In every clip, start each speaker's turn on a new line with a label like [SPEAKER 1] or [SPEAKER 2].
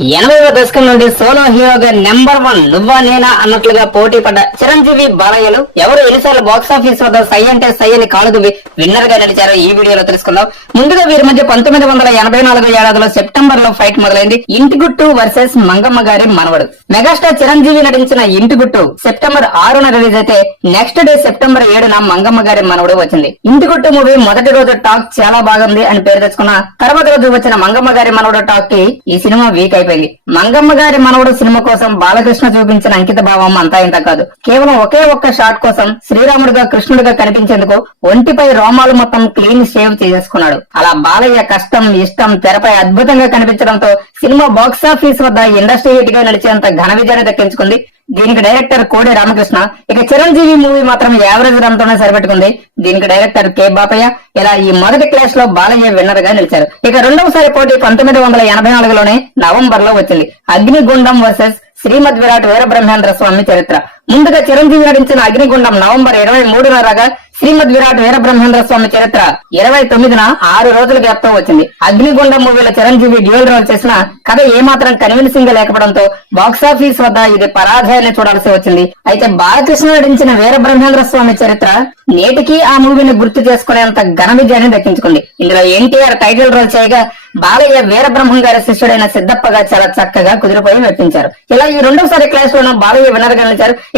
[SPEAKER 1] ఎనభైవ దశకం నుండి సోలో హీరోగా నెంబర్ వన్ నువ్వా నేనా అన్నట్లుగా పోటీ పడ్డ చిరంజీవి బాలయ్యలు ఎవరు ఎన్నిసార్లు బాక్స్ ఆఫీస్ వద్ద సై అంటే సై అని కాలుగువి విన్నర్గా నడిచారో ఈ వీడియోలో తెలుసుకుందాం. ముందుగా వీరి మధ్య పంతొమ్మిది వందల ఎనభై నాలుగు ఏడాదిలో సెప్టెంబర్లో ఫైట్ మొదలైంది. ఇంటిగుట్టు వర్సెస్ మంగమ్మ గారి మనవడు. మెగాస్టార్ చిరంజీవి నటించిన ఇంటిగుట్టు సెప్టెంబర్ ఆరున రిలీజ్ అయితే నెక్స్ట్ డే సెప్టెంబర్ ఏడున మంగమ్మ గారి మనవడు వచ్చింది. ఇంటిగుట్టు మూవీ మొదటి రోజు టాక్ చాలా బాగుంది అని పేరు తెచ్చుకున్న తర్వాత రోజు వచ్చిన మంగమ్మ గారి మనవడు టాక్కి ఈ సినిమా వీక్ అయిపోయింది. మంగమ్మ గారి మనవడు సినిమా కోసం బాలకృష్ణ చూపించిన అంకిత భావం అంతా ఇంత కాదు. కేవలం ఒకే ఒక్క షాట్ కోసం శ్రీరాముడుగా కృష్ణుడుగా కనిపించేందుకు ఒంటిపై రోమాలు మొత్తం క్లీన్ షేవ్ చేసుకున్నాడు అలా బాలయ్య కష్టం ఇష్టం తెరపై అద్భుతంగా కనిపించడంతో సినిమా బాక్స్ ఆఫీస్ వద్ద ఇండస్ట్రీ హిట్గా నడిచేంత ఘన విజయాన్ని దక్కించుకుంది దీనికి డైరెక్టర్ కోడి రామకృష్ణ. ఇక చిరంజీవి మూవీ మాత్రం యావరేజ్ రన్తోనే సరిపెట్టుకుంది. దీనికి డైరెక్టర్ కె బాపయ్య ఇలా ఈ మొదటి క్లాస్లో బాలయ్య విన్నర్గా నిలిచారు. ఇక రెండవసారి పోటీ పంతొమ్మిది వందల ఎనభై నాలుగులోనే నవంబర్లో వచ్చింది. అగ్నిగుండం వర్సెస్ శ్రీమద్ విరాట్ వీరబ్రహ్మేంద్ర స్వామి చరిత్ర. ముందుగా చిరంజీవి నటించిన అగ్నిగుండం నవంబర్ ఇరవై మూడున రాగా శ్రీమద్ విరాట్ వీరబ్రహ్మేంద్ర స్వామి చరిత్ర ఇరవై తొమ్మిదిన ఆరు రోజుల వ్యాప్తం వచ్చింది. అగ్నిగుండ మూవీలో చిరంజీవి డ్యూయల్ రోల్ చేసిన కథ ఏమాత్రం కన్విన్సింగ్గా లేకపోవడంతో బాక్సాఫీస్ వద్ద ఇది పరాజయాన్ని చూడాల్సి వచ్చింది. అయితే బాలకృష్ణ నటించిన వీరబ్రహ్మేంద్ర స్వామి చరిత్ర నేటికి ఆ మూవీని గుర్తు చేసుకునేంత ఘన విజయాన్ని దక్కించుకుంది. ఇందులో ఎన్టీఆర్ టైటిల్ రోల్ చేయగా బాలయ్య వీరబ్రహ్మం గారి శిష్యుడైన సిద్దప్పగా చాలా చక్కగా కుదిరిపోయి మెప్పించారు. ఇలా ఈ రెండవసారి క్లాస్ లోనూ బాలయ్య విన్నర్గా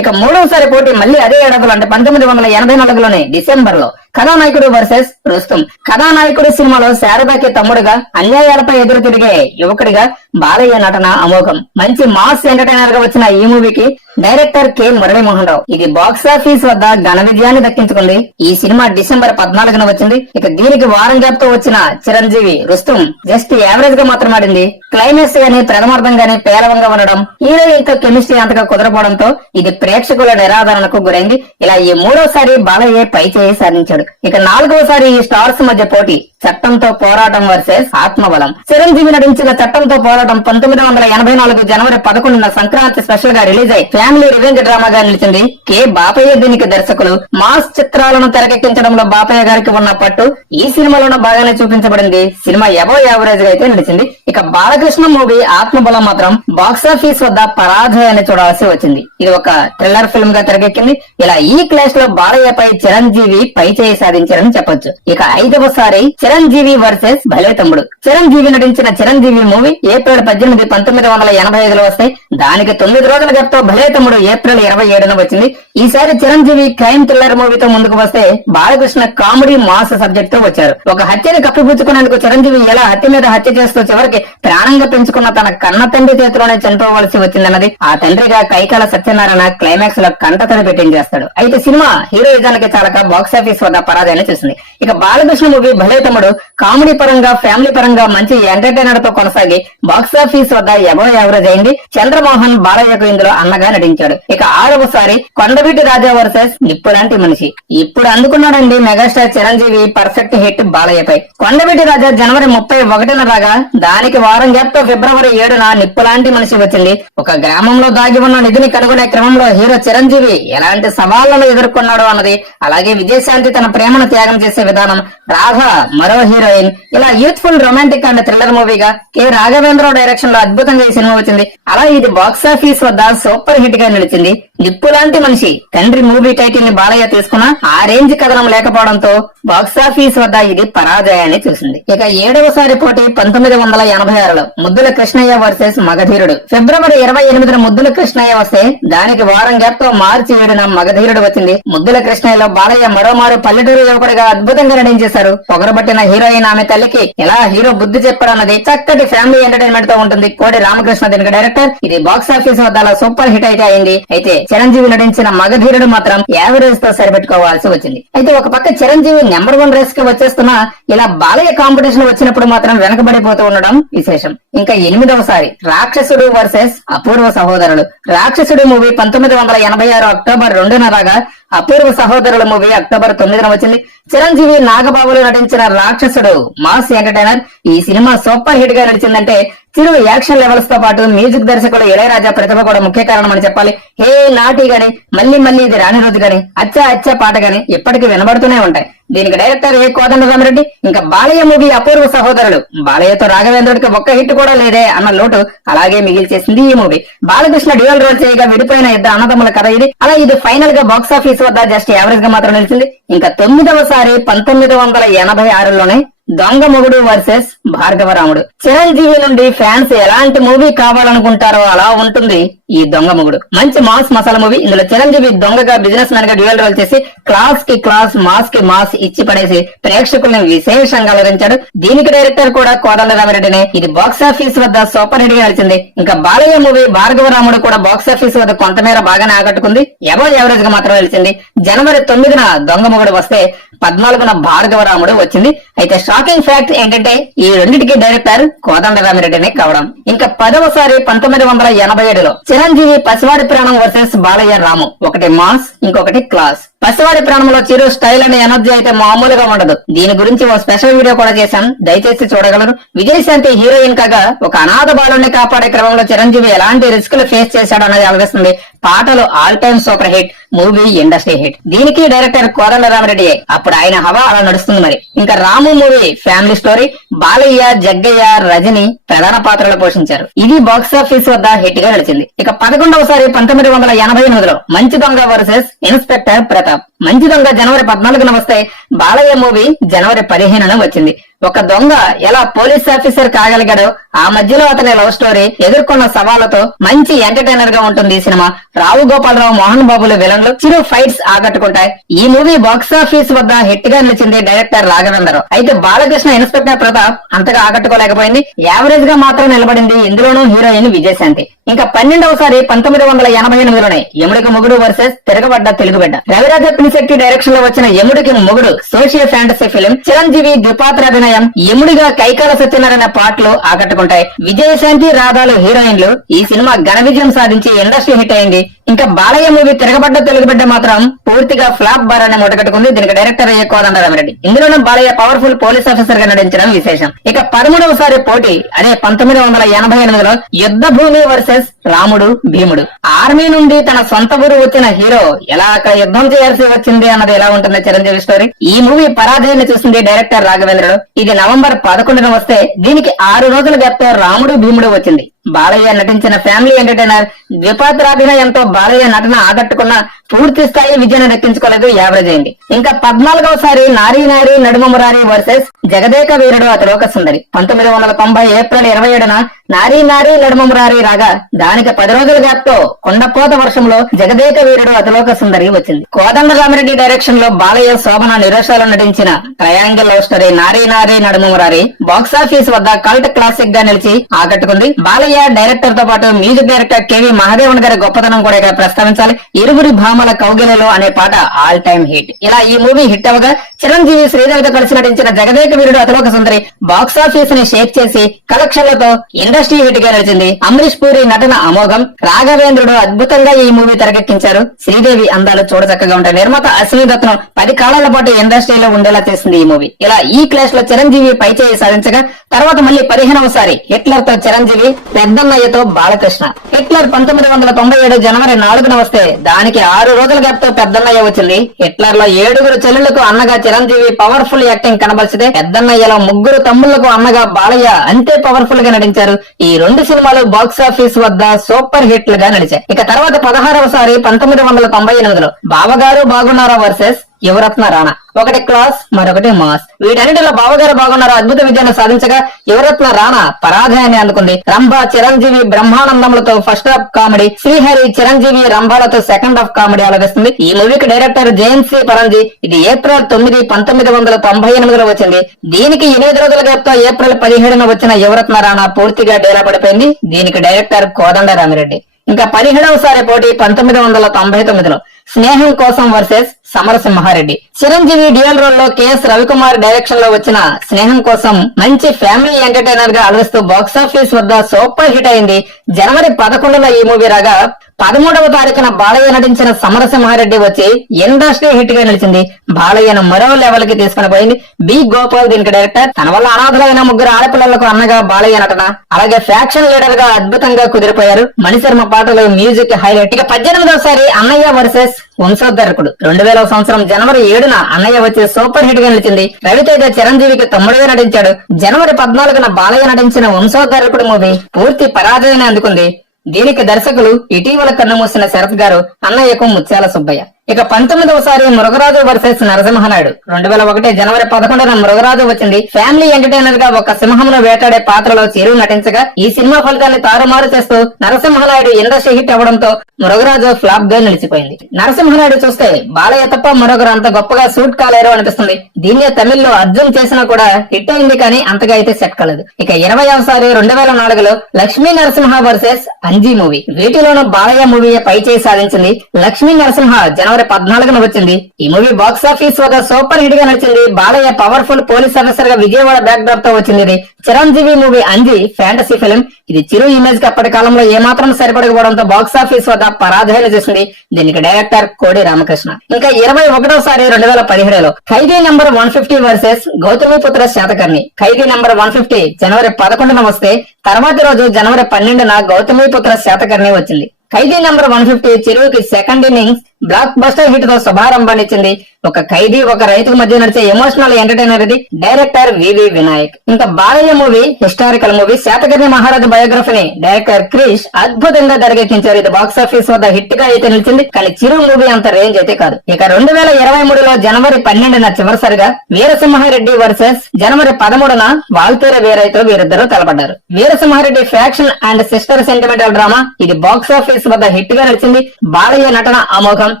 [SPEAKER 1] ఇక మూడవసారి పోటీ మళ్ళీ అదే ఏడాదిలో అంటే పంతొమ్మిది వందల ఎనభై నాలుగులోనే డిసెంబర్లో కథానాయకుడు వర్సెస్ రుస్తుం కథానాయకుడు సినిమాలో శారదకి తమ్ముడుగా అన్యాయాలపై ఎదురు తిరిగే యువకుడిగా బాలయ్య నటన అమోఘం. మంచి మాస్ ఎంటర్టైనర్గా వచ్చిన ఈ మూవీకి డైరెక్టర్ కె. మురళీమోహన్ రావు ఇది బాక్స్ ఆఫీస్ వద్ద ఘన విజయాన్ని దక్కించుకుంది. ఈ సినిమా డిసెంబర్ పద్నాలుగున వచ్చింది. ఇక దీనికి వారం గ్యాప్తో వచ్చిన చిరంజీవి రుస్తుం జస్ట్ యావరేజ్గా మాత్రం ఆడింది. క్లైమాక్స్ గానీ ప్రథమార్థం గానీ పేలవంగా ఉండడం హీరోయిన్తో కెమిస్ట్రీ అంతగా కుదరపోవడంతో ఇది ప్రేక్షకుల నిరాదరణకు గురైంది. ఇలా ఈ మూడోసారి బాలయ్య పై చేయి సాధించాడు. ఇక నాలుగవసారి ఈ స్టార్స్ మధ్య పోటీ. చట్టంతో పోరాటం వర్సెస్ ఆత్మబలం. చిరంజీవి నటించిన చట్టంతో పోరాటం పంతొమ్మిది వందల ఎనభై నాలుగు జనవరి పదకొండున సంక్రాంతి స్పెషల్గా రిలీజ్ అయి ఫ్యామిలీ రివెంజ్ డ్రామాగా నిలిచింది కె బాపయ్య దీనికి దర్శకులు. మాస్ చిత్రాలను తెరకెక్కించడంలో బాపయ్య గారికి ఉన్న పట్టు ఈ సినిమాలోనూ బాగానే చూపించబడింది. సినిమా ఎవో యావరేజ్గా అయితే నిలిచింది. ఇక బాలకృష్ణ మూవీ ఆత్మబలం మాత్రం బాక్స్ ఆఫీస్ వద్ద పరాజయాన్ని చూడాల్సి వచ్చింది. ఇది ఒక థ్రిల్లర్ ఫిల్మ్గా తెరకెక్కింది. ఇలా ఈ క్లాస్లో బాలయ్యపై చిరంజీవి పై చేయి సాధించారని చెప్పొచ్చు. ఇక ఐదవసారి చిరంజీవి వర్సెస్ భలే తమ్ముడు. చిరంజీవి నటించిన చిరంజీవి మూవీ ఏప్రిల్ పద్దెనిమిది పంతొమ్మిది వందల ఎనభై ఐదులో వస్తాయి దానికి తొమ్మిది రోజుల గతో భలే తమ్ముడు ఏప్రిల్ ఇరవై ఏడున వచ్చింది. ఈసారి చిరంజీవి క్రైమ్ థ్రిల్లర్ మూవీతో ముందుకు వస్తే బాలకృష్ణ కామెడీ మాస్ సబ్జెక్ట్తో వచ్చారు. ఒక హత్యని కప్పిపుచ్చుకునేందుకు చిరంజీవి ఎలా హత్య మీద హత్య చేస్తూ చివరికి ప్రాణంగా పెంచుకున్న తన కన్న తండ్రి చేతిలోనే చనిపోవలసి వచ్చిందన్నది ఆ తండ్రిగా కైకాల సత్యనారాయణ క్లైమాక్స్లో కంటతడి పెట్టించేస్తాడు. అయితే సినిమా హీరోయిజానికి చాలక బాక్స్ ఆఫీస్ వద్ద పరాజయాన్ని చూసింది. ఇక బాలకృష్ణ మూవీ భలే తమ్ముడు. కామెడీ పరంగా ఫ్యామిలీ పరంగా మంచి ఎంటర్టైనర్తో కొనసాగి బాక్స్ ఆఫీస్ వద్ద ఎవో యావరేజ్ అయింది. చంద్రమోహన్ బాలయ్యకు ఇందులో అన్నగా నటించాడు. ఇక ఆరవసారి కొండవీటి రాజా వర్సెస్ నిప్పు లాంటి మనిషి. ఇప్పుడు అందుకున్నాడండి మెగాస్టార్ చిరంజీవి పర్ఫెక్ట్ హిట్ బాలయ్యపై. కొండవీటి రాజా జనవరి ముప్పై ఒకటిన రాగా దానికి వారం గ్యాప్తో ఫిబ్రవరి ఏడున నిప్పు లాంటి మనిషి వచ్చింది. ఒక గ్రామంలో దాగి ఉన్న నిధిని కనుగొనే క్రమంలో హీరో చిరంజీవి ఎలాంటి సవాళ్ళను ఎదుర్కొన్నాడు అన్నది అలాగే విజయశాంతి తన ప్రేమను త్యాగం చేసే విధానం రాధ మరో హీరోయిన్. ఇలా యూత్ఫుల్ రొమాంటిక్ అండ్ థ్రిల్లర్ మూవీగా కె. రాఘవేంద్రరావు డైరెక్షన్లో అద్భుతంగా ఈ సినిమా వచ్చింది. అలా ఇది బాక్స్ ఆఫీస్ వద్ద సూపర్ హిట్గా నిలిచింది. నిప్పు లాంటి మనిషి తండ్రి మూవీ టైటిల్ని బాలయ్య తీసుకున్న ఆ రేంజ్ కథనం లేకపోవడంతో బాక్స్ ఆఫీస్ వద్ద ఇది పరాజయాన్ని చూసింది. ఇక ఏడవసారి పోటీ పంతొమ్మిది వందల ఎనభై ఆరులో. ముద్దుల. కృష్ణయ్య వర్సెస్ మగధీరుడు. ఫిబ్రవరి ఇరవై ఎనిమిదిన ముద్దుల కృష్ణయ్య వస్తే దానికి వారం గ్యాప్తో మార్చి ఏడున మగధీరుడు వచ్చింది. ముద్దుల కృష్ణయ్యలో బాలయ్య మరోమారు పల్లెటూరు యువకుడిగా అద్భుతంగా నటించేశారు. పొగరబట్టిన హీరోయిన్ ఆమె తల్లికి ఎలా హీరో బుద్ధి చెప్పడన్నది చక్కటి ఫ్యామిలీ ఎంటర్టైన్మెంట్తో ఉంటుంది కోడి రామకృష్ణ దీనికి డైరెక్టర్. ఇది బాక్స్ ఆఫీస్ వద్ద అలా సూపర్ హిట్ అయితే అయింది. అయితే చిరంజీవి నటించిన మగధీరుడు మాత్రం యావరేజ్తో సరిపెట్టుకోవాల్సి వచ్చింది. అయితే ఒక పక్క చిరంజీవి నెంబర్ వన్ రేస్కి వచ్చేస్తున్నా ఇలా బాలయ్య కాంపిటీషన్ వచ్చినప్పుడు మాత్రం వెనకబడిపోతూ ఉండడం విశేషం. ఇంకా ఎనిమిదవసారి. రాక్షసుడు వర్సెస్ అపూర్వ సహోదరులు. రాక్షసుడు మూవీ పంతొమ్మిది వందల ఎనభై ఆరు అక్టోబర్ రెండున రాగా అపూర్వ సహోదరుల మూవీ అక్టోబర్ తొమ్మిదిన వచ్చింది. చిరంజీవి నాగబాబులు నటించిన రాక్షసుడు మాస్ ఎంటర్టైనర్. ఈ సినిమా సూపర్ హిట్గా నడిచిందంటే చిరు యాక్షన్ లెవెల్స్తో పాటు మ్యూజిక్ దర్శకుడు ఇళయరాజా ప్రతిభ కూడా ముఖ్య కారణం అని చెప్పాలి. హే నాటి గాని మళ్ళీ మళ్ళీ ఇది రాని రోజు గాని అచ్చా అచ్చా పాట గాని ఇప్పటికీ వినబడుతూనే ఉంటాయి. దీనికి డైరెక్టర్ ఏ కోదండరామరెడ్డి ఇంకా బాలయ్య మూవీ అపూర్వ సహోదరుడు బాలయ్యతో రాఘవేంద్రుడికి ఒక్క హిట్ కూడా లేదే అన్న లోటు అలాగే మిగిల్చేసింది ఈ మూవీ. బాలకృష్ణ డ్యూయల్ రోల్ చేయగా విడిపోయిన ఇద్దరు అన్నదమ్ముల కథ ఇది. అలా ఇది ఫైనల్గా బాక్స్ ఆఫీస్ వద్ద జస్ట్ యావరేజ్గా మాత్రం నిలిచింది. ఇంకా తొమ్మిదవసారి పంతొమ్మిది వందల ఎనభై ఆరులోనే దొంగ మొగుడు వర్సెస్ భార్గవరాముడు. చిరంజీవి నుండి ఫ్యాన్స్ ఎలాంటి మూవీ కావాలనుకుంటారో అలా ఉంటుంది ఈ దొంగ మొగుడు మంచి మాస్ మసాలా మూవీ. ఇందులో చిరంజీవి దొంగగా బిజినెస్ మ్యాన్గా డ్యూయల్ రోల్ చేసి క్లాస్కి క్లాస్ మాస్కి మాస్ ఇచ్చి పడేసి ప్రేక్షకుల్ని విశేషంగా అలరించాడు. దీనికి డైరెక్టర్ కూడా కోదండ రామిరెడ్డినే. ఇది బాక్స్ ఆఫీస్ వద్ద సూపర్ హిట్గా నడిచింది ఇంకా బాలయ్య మూవీ భార్గవరాముడు కూడా బాక్స్ ఆఫీస్ వద్ద కొంతమేర బాగానే ఆకట్టుకుంది. ఎవో ఎవరేజ్గా మాత్రం నిలిచింది. జనవరి తొమ్మిదిన దొంగ రాముడు వస్తే పద్నాలుగున భార్గవరాముడు వచ్చింది. అయితే షాకింగ్ ఫ్యాక్ట్ ఏంటంటే ఈ రెండింటికి డైరెక్టర్ కోదండరామిరెడ్డినే కావడం. ఇంకా పదవసారి పంతొమ్మిది వందల ఎనభై ఏడులో చిరంజీవి పసివాడి ప్రాణం వర్సెస్ బాలయ్య రాము. ఒకటి మాస్ ఇంకొకటి క్లాస్. పసివాడి ప్రాణంలో చిరు స్టైల్ అనే ఎనర్జీ అయితే మామూలుగా ఉండదు. దీని గురించి ఓ స్పెషల్ వీడియో కూడా చేశాం దయచేసి చూడగలరు. విజయశాంతి హీరోయిన్ కాగా ఒక అనాథ బాలుని కాపాడే క్రమంలో చిరంజీవి ఎలాంటి రిస్క్లు ఫేస్ చేశాడు అన్నది ఆలోచిస్తుంది. పాటలు all time super hit movie industry hit. దీనికి డైరెక్టర్ కోదండ రామరెడ్డి అప్పుడు ఆయన హవా అలా నడుస్తుంది మరి. ఇంకా Ramu movie family story Balayya Jaggayya Rajani ప్రధాన పాత్రలు పోషించారు. ఇది బాక్స్ ఆఫీస్ వద్ద హిట్గా నడిచింది ఇక పదకొండవసారి పంతొమ్మిది వందల ఎనభై ఎనిమిదిలో మంచి దొంగ వర్సెస్ ఇన్స్పెక్టర్ ప్రతాప్. up మంచి దొంగ జనవరి పద్నాలుగున వస్తే బాలయ్య మూవీ జనవరి పదిహేనున వచ్చింది. ఒక దొంగ ఎలా పోలీస్ ఆఫీసర్ కాగలిగాడో ఆ మధ్యలో అతని లవ్ స్టోరీ ఎదుర్కొన్న సవాళ్ళతో మంచి ఎంటర్టైనర్గా ఉంటుంది ఈ సినిమా. రావు గోపాలరావు మోహన్ బాబులు విలన్లు చిరు ఫైట్స్ ఆకట్టుకుంటాయి. ఈ మూవీ బాక్స్ ఆఫీస్ వద్ద హిట్గా నిలిచింది డైరెక్టర్ రాఘవేందర్. అయితే బాలకృష్ణ ఇన్స్పెక్టర్ ప్రతాప్ అంతగా ఆకట్టుకోలేకపోయింది. యావరేజ్గా మాత్రం నిలబడింది ఇందులోనూ హీరోయిన్ విజయశాంతి. ఇంకా పన్నెండవసారి పంతొమ్మిది వందల ఎనభై ఎనిమిదిలోనే యముడికి ముగుడు వర్సెస్ తిరగబడ్డ తెలుగుబిడ్డ రవిరాజ శక్తి డైరెక్షన్లో వచ్చిన Yamudiki Mogudu. Social fantasy film Chiranjeevi ద్విపాత్ర అభినయం యముడిగా కైకాల సత్యనారాయణ పాటలు ఆకట్టుకుంటాయి. విజయశాంతి రాధాలు హీరోయిన్లు. ఈ సినిమా ఘన విజయం సాధించి ఇండస్ట్రీ హిట్ అయింది. ఇంకా బాలయ్య మూవీ తిరగబడ్డ తెలుగుబిడ్డ మాత్రం పూర్తిగా ఫ్లాప్ బారాన్ని మూటగట్టుకుంది. దీనికి డైరెక్టర్ అయ్యే కోదండరామిరెడ్డి ఇందులోనూ బాలయ్య పవర్ఫుల్ పోలీస్ ఆఫీసర్గా నటించడం విశేషం. ఇక పదమూడవసారి పోటీ అనే పంతొమ్మిది వందల ఎనభై ఎనిమిదిలో యుద్ధ భూమి వర్సెస్ రాముడు భీముడు. ఆర్మీ నుండి తన సొంత ఊరు వచ్చిన హీరో ఎలా అక్కడ యుద్ధం చేయాల్సి వచ్చింది అన్నది ఎలా ఉంటుంది చిరంజీవి స్టోరీ. ఈ మూవీ పరాజయాన్ని చూసింది డైరెక్టర్ రాఘవేంద్రుడు. ఇది నవంబర్ పదకొండున వస్తే దీనికి ఆరు రోజుల గ్యాప్ రాముడు భీముడు వచ్చింది. బాలయ్య నటించిన ఫ్యామిలీ ఎంటర్టైనర్ ద్విపాత్రాభినయంతో బాలయ్య నటన ఆకట్టుకున్న పూర్తి స్థాయి విజయాన్ని దక్కించుకోలేదు యావరేజ్ అయింది. ఇంకా పద్నాలుగవసారి నారీ నారీ నడుమ మురారి వర్సెస్ జగదేక వీరుడు అతలోక సుందరి. పంతొమ్మిది వందల తొంభై ఏప్రిల్ ఇరవై ఏడున నారీ నారీ నడుమ మురారి రాగా దానికి పది రోజుల గ్యాప్తో కొండపోత వర్షంలో జగదేక వీరుడు అతలోక సుందరి వచ్చింది. కోదండ రామిరెడ్డి డైరెక్షన్లో బాలయ్య శోభన నిరోషాలు నటించిన triangle love story Nari Nari Naduma Murari box office వద్ద కల్ట్ క్లాసిక్గా నిలిచి ఆకట్టుకుంది. బాలయ్య డైరెక్టర్తో పాటు మ్యూజిక్ డైరెక్టర్ కేవి మహాదేవన్ గారి గొప్పతనం కూడా ఇక్కడ ప్రస్తావించాలి. ఇరువురి భామల కౌగిలలో అనే పాట ఆల్ టైమ్ హిట్ ఇలా ఈ మూవీ హిట్ అవగా చిరంజీవి శ్రీదేవితో కలిసి నటించిన జగదేక వీరుడు అతలోక సుందరి బాక్స్ ఆఫీస్ని షేక్ చేసి కలెక్షన్లతో ఇండస్ట్రీ హిట్గా నడిచింది అమరీష్ పూరి నటన అమోఘం. రాఘవేంద్రుడు అద్భుతంగా ఈ మూవీ తెరకెక్కించారు. శ్రీదేవి అందాలు చూడచక్కగా ఉంటాయి. నిర్మాత అశ్విని దత్నం పది కాలాల పాటు ఇండస్ట్రీలో ఉండేలా చేసింది ఈ మూవీ. ఇలా ఈ క్లాష్లో చిరంజీవి పైచేయి సాధించగా తర్వాత మళ్ళీ పదిహేనవసారి హిట్లర్తో చిరంజీవి పెద్దన్నయ్యతో బాలకృష్ణ. హిట్లర్ పంతొమ్మిది వందల తొంభై ఏడు జనవరి నాలుగున వస్తే దానికి ఆరు రోజుల గ్యాప్తో పెద్దన్నయ్య వచ్చింది. హిట్లర్లో ఏడుగురు చెల్లెళ్ళకు అన్నగా చిరంజీవి పవర్ఫుల్ యాక్టింగ్ కనబరిచితే పెద్దన్నయ్యలో ముగ్గురు తమ్ముళ్ళకు అన్నగా బాలయ్య అంతే పవర్ఫుల్గా నటించారు. ఈ రెండు సినిమాలు బాక్స్ ఆఫీస్ వద్ద సూపర్ హిట్లు గా నడిచాయి. ఇక తర్వాత పదహారవసారి పంతొమ్మిది వందల తొంభై ఎనిమిదిలో బావగారు బాగున్నారా వర్సెస్? యువరత్న రాణా. ఒకటి క్లాస్ మరొకటి మాస్. వీటన్నిటిలో బావగారు బాగున్నారా అద్భుత విజయాన్ని సాధించగా యువరత్న రాణా పరాజయాన్ని అందుకుంది. Rambha Chiranjeevi బ్రహ్మానందములతో first half comedy Srihari Chiranjeevi రంభాలతో second half comedy ఆలపిస్తుంది. ఈ మూవీకి డైరెక్టర్ జేఎన్సీ పరంజీ ఇది ఏప్రిల్ తొమ్మిది పంతొమ్మిది వందల తొంభై ఎనిమిదిలో వచ్చింది. దీనికి ఎనిమిది రోజుల గ్యాప్ ఏప్రిల్ పదిహేడున వచ్చిన యువరత్న రాణా పూర్తిగా డేలా పడిపోయింది. దీనికి డైరెక్టర్ కోదండ రామిరెడ్డి ఇంకా పదిహేడవసారి పోటీ పంతొమ్మిది వందల తొంభై తొమ్మిదిలో. స్నేహం కోసం వర్సెస్ సమరసింహారెడ్డి. చిరంజీవి డ్యూయల్ రోల్లో కెఎస్ రవికుమార్ డైరెక్షన్లో వచ్చిన స్నేహం కోసం మంచి ఫ్యామిలీ ఎంటర్టైనర్గా అలరిస్తూ బాక్సాఫీస్ వద్ద సూపర్ హిట్ అయింది. జనవరి పదకొండున ఈ మూవీ రాగా పదమూడవ తారీఖున బాలయ్య నటించిన సమరసింహారెడ్డి వచ్చి ఇండస్ట్రీ హిట్గా నిలిచింది. బాలయ్యను మరో లెవెల్కి తీసుకుని పోయింది బి గోపాల్ దీనికి డైరెక్టర్. తన వల్ల అనాథులైన ముగ్గురు ఆడపిల్లలకు అన్నగా బాలయ్య నటన. అలాగే ఫ్యాక్షన్ లీడర్గా అద్భుతంగా కుదిరిపోయారు. మణిశర్మ పాటలు మ్యూజిక్ హైలైట్. ఇక పద్దెనిమిదవసారి అన్నయ్య వర్సెస్ వంశోద్ధరకుడు. రెండు వేల సంవత్సరం జనవరి ఏడున అన్నయ్య వచ్చి సూపర్ హిట్గా నిలిచింది. రవితేజ చిరంజీవికి తమ్ముడుగా నటించాడు. జనవరి పద్నాలుగున బాలయ్య నటించిన వంశోద్ధరకుడు మూవీ పూర్తి పరాజయాన్ని అందుకుంది. దీనికి దర్శకులు ఇటీవల కన్నుమూసిన శరత్ గారు అన్నయ్యకు ముత్యాల సుబ్బయ్య. ఇక పంతొమ్మిదవసారి మృగరాజు వర్సెస్ నరసింహనాయుడు. రెండు వేల ఒకటి జనవరి పదకొండున మృగరాజు వచ్చింది. ఫ్యామిలీ ఎంటర్టైనర్గా ఒక సింహమును వేటాడే పాత్రలో చిరు నటించగా ఈ సినిమా ఫలితాన్ని తారుమారు చేస్తూ నరసింహనాయుడు ఇండస్ట్రీ హిట్ అవ్వడంతో మృగరాజు ఫ్లాప్గా నిలిచిపోయింది. నరసింహనాయుడు చూస్తే బాలయ్య తప్ప మరొకరు అంత గొప్పగా సూట్ కాలేరు అనిపిస్తుంది. దీన్నే తమిళ్ళో అర్జున్ చేసినా కూడా హిట్ అయింది కానీ అంతగా అయితే సెట్ కాలేదు. ఇక ఇరవై సారి రెండు వేల నాలుగులో లక్ష్మీ నరసింహ వర్సెస్ అంజీ మూవీ. వీటిలోనూ బాలయ్య మూవీ పై చేయి సాధించింది. లక్ష్మీ నరసింహ జన జనవరి పద్నాలుగున వచ్చింది. ఈ మూవీ బాక్స్ ఆఫీస్ వద్ద సూపర్ హిట్గా నచ్చింది బాలయ్య పవర్ఫుల్ పోలీస్ ఆఫీసర్గా విజయవాడ బ్యాక్ డ్రాప్తో వచ్చింది ఇది. Chiranjeevi movie Anji fantasy film ఇది చిరు ఇమేజ్కి అప్పటి కాలంలో ఏమాత్రం సరిపడకపోవడంతో బాక్స్ ఆఫీస్ వద్ద పరాజయాలు చేసింది. దీనికి డైరెక్టర్ కోడి రామకృష్ణ. ఇంకా ఇరవై ఒకటోసారి రెండు వేల పదిహేడులో Khaidi number one fifty versus Gautamiputra Satakarni. Khaidi number one fifty జనవరి పదకొండున వస్తే తర్వాతి రోజు జనవరి పన్నెండున గౌతమిపుత్ర శాతకర్ణి వచ్చింది. ఖైదీ నంబర్ వన్ ఫిఫ్టీ చిరువుకి సెకండ్ ఇన్నింగ్స్ బ్లాక్ బస్టర్ హిట్తో శుభారంభాన్నిచ్చింది ఒక ఖైదీ ఒక రైతుకు మధ్య నడిచే ఎమోషనల్ ఎంటర్టైనర్ ఇది డైరెక్టర్ వివి వినాయక్ ఇంకా Balayya movie historical movie Satakarni మహారాజు బయోగ్రఫీని డైరెక్టర్ క్రిష్ అద్భుతంగా తెరకెక్కించారు. ఇది బాక్స్ ఆఫీస్ వద్ద హిట్గా అయితే నిలిచింది. కానీ చిరు మూవీ అంత రేంజ్ అయితే కాదు. ఇక రెండు వేల ఇరవై మూడులో జనవరి పన్నెండున చివరిసారిగా వీరసింహారెడ్డి వర్సెస్ జనవరి పదమూడున వాల్తేర వీరయ్యతో వీరిద్దరూ తలపడ్డారు. Veera Simha Reddy faction and sister sentimental drama ఇది బాక్స్ ఆఫీస్ వద్ద హిట్గా నడిచింది. బాలయ్య నటన అమోఘం.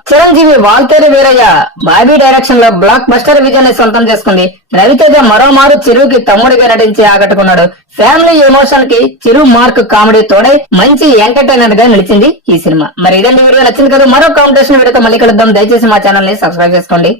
[SPEAKER 1] చిరంజీవి వాల్తేరు వీరయ్య బాబీ డైరెక్షన్లో బ్లాక్ బస్టర్ విజయాన్ని సొంతం చేసుకుంది. రవితేజ మరోమారు చిరుకి తమ్ముడిగా నటించి ఆకట్టుకున్నాడు ఫ్యామిలీ ఎమోషన్కి చిరు మార్క్ కామెడీ తోడై మంచి ఎంటర్టైనర్గా నిలిచింది ఈ సినిమా. మరి ఇదండి వీడియో నచ్చింది కదా మరో కాంపిటీషన్ వీడియోతో మళ్ళీ కలుద్దాం. దయచేసి మా ఛానల్ని సబ్స్క్రైబ్ చేసుకోండి.